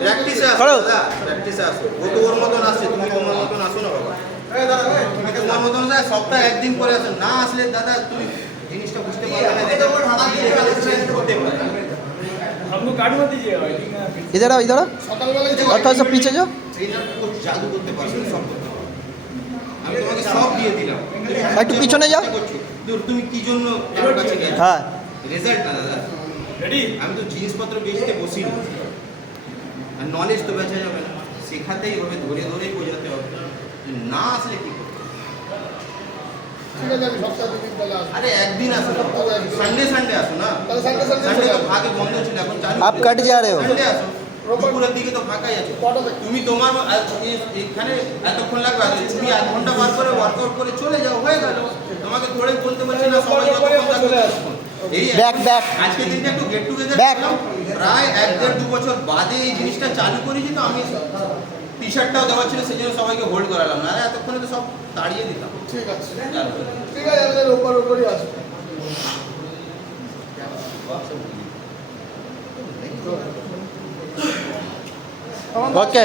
প্র্যাকটিসে আসো দাদা, প্র্যাকটিসে আসো। ও তো ওর মতন আসছে, তুমি তোমার মতন আসো না বাবা। তুমি তোমার মতন সপ্তাহে একদিন করে আসো, না আসলে দাদা তুমি জিনিসটা বুঝতে পারবে না। হতে পারে हमको कार्ड मत दीजिएगा भाई, ठीक है? इधर आओ, इधर आओ, और थोड़ा सा पीछे जाओ। ট্রেনার তো জাদু করতে পারবে না, সব করতে পারবে। আমি তোমাকে সব দিয়ে দিলাম, একটু পিছনে যাও। তুমি কি জন্য আমার কাছে গেছো? হ্যাঁ, রেজাল্ট না দাদা, रेडी? আমি তো জিনিসপত্র বেচতে বসি না। আর নলেজ তো বেচা যাবে না, শেখাতেই হবে, ধরে ধরেই বোঝাতে হবে। না আসলে কি করবে? আরে একদিন আসো না, সানডে সানডে আসো না। সানডে তো ফাঁকে বন্ধ ছিল, এখন চালু। आप कट जा रहे हो। সানডে আসো, দুপুরের দিকে তো ফাঁকাই আছে। তুমি তোমার এখানে এতক্ষণ লাগবে, আর তুমি 1 ঘন্টা বার করে ওয়ার্কআউট করে চলে যাও, হয়ে গেল। তোমাকে থোড়ে বলতে বলছি না সবাই যতক্ষণ থাকবে ততক্ষণ। এই ব্যাক ব্যাক আজকে দিনটা একটু গেট টুগেদার Back. করলাম, প্রায় 1-1.5-2 বছর বাদে এই জিনিসটা চালু করেছি, তো আমি টি শার্টটাও দেওয়া ছিল, সেই জন্য সবাইকে হোল্ড করালাম না, এতক্ষণে তো সব তাড়িয়ে দিতাম। ঠিক আছে, ঠিক আছে, আমাদের ওপরই আসবে। ओके।